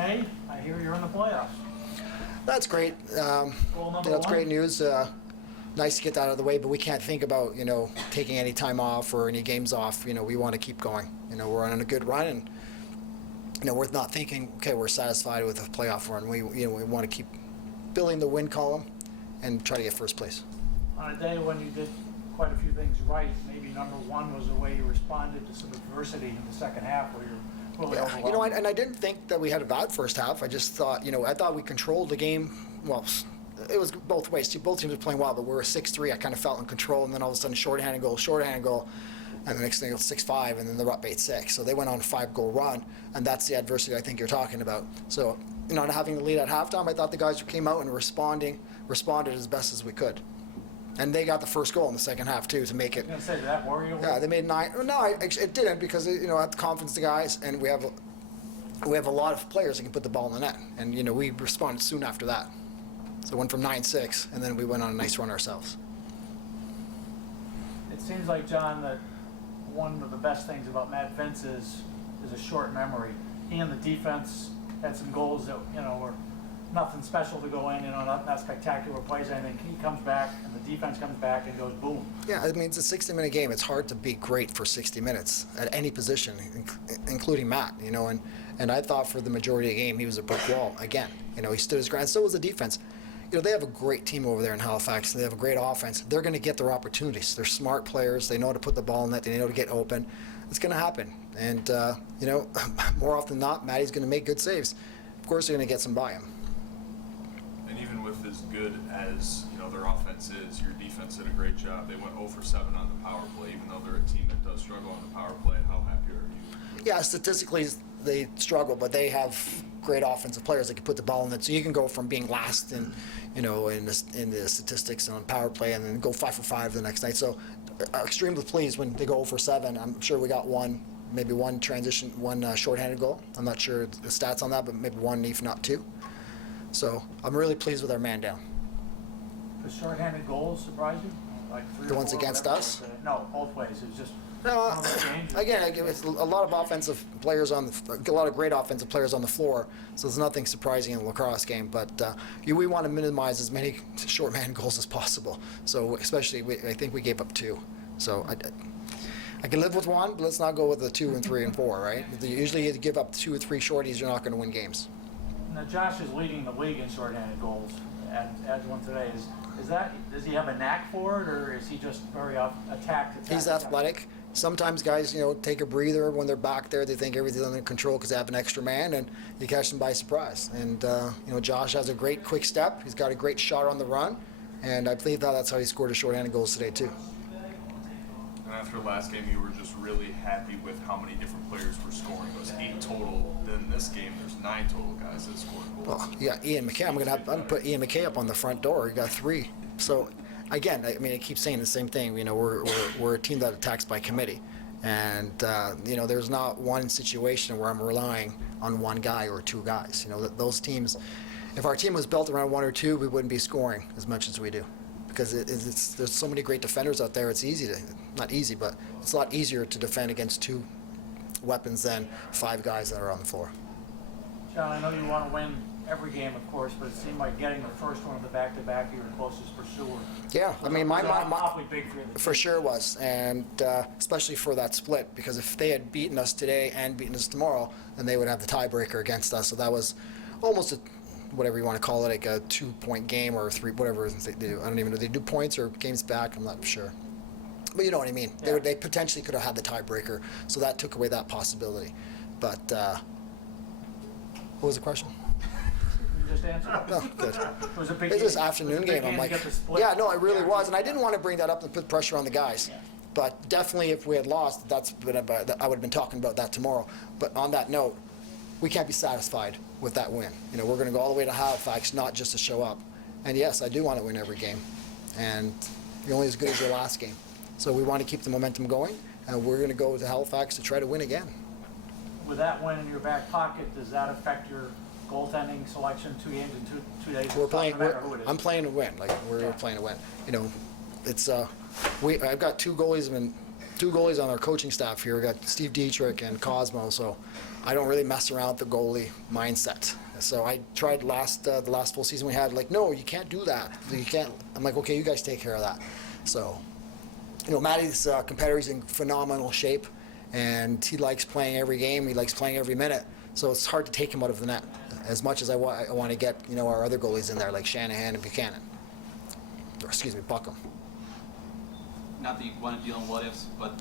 May, I hear you're in the playoffs. That's great. Goal number That's one. great news. Nice to get that out of the way, but we can't think about, taking any time off or any games off. We want to keep going. We're on a good run, and we're not thinking, okay, we're satisfied with a playoff run. We want to keep building the win column and try to get first place. On a day when you did quite a few things right, maybe number one was the way you responded to some adversity in the second half, where you're really overwhelmed. And I didn't think that we had a bad first half. I just thought, I thought we controlled the game. Well, it was both ways. Both teams were playing well, but we were 6-3. I kind of felt in control, and then all of a sudden, shorthanded goal, and the next thing it was 6-5, and then they're up 8-6. So they went on a 5-goal run, and that's the adversity I think you're talking about. So, not having the lead at halftime, I thought the guys came out and responded as best as we could. And they got the first goal in the second half, too, to make it. I was going to say, did that worry you? Yeah, they made 9. No, it didn't, because, I had the confidence in the guys, and we have a lot of players that can put the ball in the net. And, we responded soon after that. So it went from 9-6, and then we went on a nice run ourselves. It seems like, John, that one of the best things about Matt Vince is a short memory. He and the defense had some goals that, were nothing special to go in, not spectacular plays or anything. He comes back, and the defense comes back and goes boom. Yeah, it's a 60-minute game. It's hard to be great for 60 minutes at any position, including Matt, and I thought for the majority of the game he was a brick wall again. He stood his ground. So was the defense. They have a great team over there in Halifax. They have a great offense. They're going to get their opportunities. They're smart players. They know how to put the ball in net. They know how to get open. It's going to happen. And, more often than not, Matty's going to make good saves. Of course, they're going to get some by him. And even with as good as, their offense is, your defense did a great job. They went 0 for 7 on the power play, even though they're a team that does struggle on the power play. How happy are you? Yeah, statistically, they struggle, but they have great offensive players that can put the ball in it. So you can go from being last in the statistics on power play and then go 5 for 5 the next night. So extremely pleased when they go 0 for 7. I'm sure we got maybe one transition, one shorthanded goal. I'm not sure the stats on that, but maybe one, if not two. So I'm really pleased with our man down. The shorthanded goals surprise you? Like 3 The or ones 4, against whatever? us? No, both ways. It was just No, changes. again, it's a lot of offensive players a lot of great offensive players on the floor, so there's nothing surprising in a lacrosse game. But we want to minimize as many short man goals as possible. So especially, I think we gave up 2. So I can live with 1, but let's not go with the 2 and 3 and 4, right? Usually, you give up 2 or 3 shorties, you're not going to win games. Now, Josh is leading the league in shorthanded goals. Adds one today. Does he have a knack for it, or is he just very attacked? He's athletic. Sometimes guys, take a breather when they're back there. They think everything's under control because they have an extra man, and you catch them by surprise. And Josh has a great quick step. He's got a great shot on the run, and I believe that's how he scored his shorthanded goals today too. And after last game, you were just really happy with how many different players were scoring. It was 8 total. Then this game, there's 9 total guys that scored goals. Well, yeah, Ian McKay. I'm gonna put Ian McKay up on the front door. He got 3. So, again, I keep saying the same thing. We're a team that attacks by committee, and there's not one situation where I'm relying on one guy or 2 guys. Those teams. If our team was built around 1 or 2, we wouldn't be scoring as much as we do. Because there's so many great defenders out there. It's not easy, but it's a lot easier to defend against 2 weapons than 5 guys that are on the floor. John, I know you want to win every game, of course, but it seemed like getting the first one of the back-to-back, you're the closest pursuer. Yeah, my awfully big for you. For sure was, and especially for that split, because if they had beaten us today and beaten us tomorrow, then they would have the tiebreaker against us. So that was almost whatever you want to call it, like a 2-point game or 3, whatever they do. I don't even know. They do points or games back. I'm not sure. But you know what I mean. Yeah. They potentially could have had the tiebreaker, so that took away that possibility. But what was the question? You just answered. Oh, good. It was a big It was this game. afternoon It was a big game. I'm to like, get the split. yeah, no, it really was, and I didn't want to bring that up and put pressure on the guys. Yeah. But definitely, if we had lost, I would have been talking about that tomorrow. But on that note, we can't be satisfied with that win. We're going to go all the way to Halifax, not just to show up. And yes, I do want to win every game, and you're only as good as your last game. So we want to keep the momentum going, and we're going to go to Halifax to try to win again. With that win in your back pocket, does that affect your goaltending selection 2 games in 2 days? We're playing. No matter who it is. I'm playing to win. We're playing to win. It's I've got 2 goalies. two goalies on our coaching staff here. We got Steve Dietrich and Cosmo, so I don't really mess around with the goalie mindset. So I tried the last full season we had, like, no, you can't do that. You can't. I'm like, okay, you guys take care of that. So, you know, Matty's competitor. He's in phenomenal shape, and he likes playing every game. He likes playing every minute. So it's hard to take him out of the net as much as I want to get, you know, our other goalies in there, like Shanahan and Buchanan. Or, excuse me, Buckham. Not that you want to deal in what ifs, but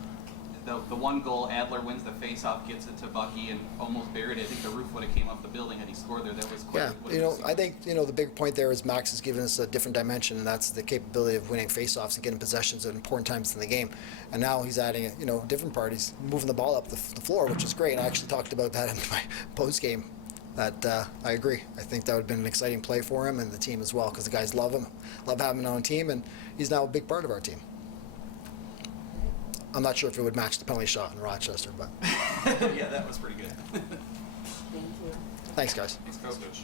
the one goal, Adler wins the face-off, gets it to Bucky, and almost buried it. I think the roof would have came off the building had he scored there. That was quite. Yeah, you know, I think, you know, the big point there is Max has given us a different dimension, and that's the capability of winning face-offs and getting possessions at important times in the game. And now he's adding, you know, different parties, moving the ball up the floor, which is great. I actually talked about that in my post-game. That I agree. I think that would have been an exciting play for him and the team as well, because the guys love him, love having him on team, and he's now a big part of our team. I'm not sure if it would match the penalty shot in Rochester, but Yeah, that was pretty good. Thank you. thanks, guys. Thanks, Coach.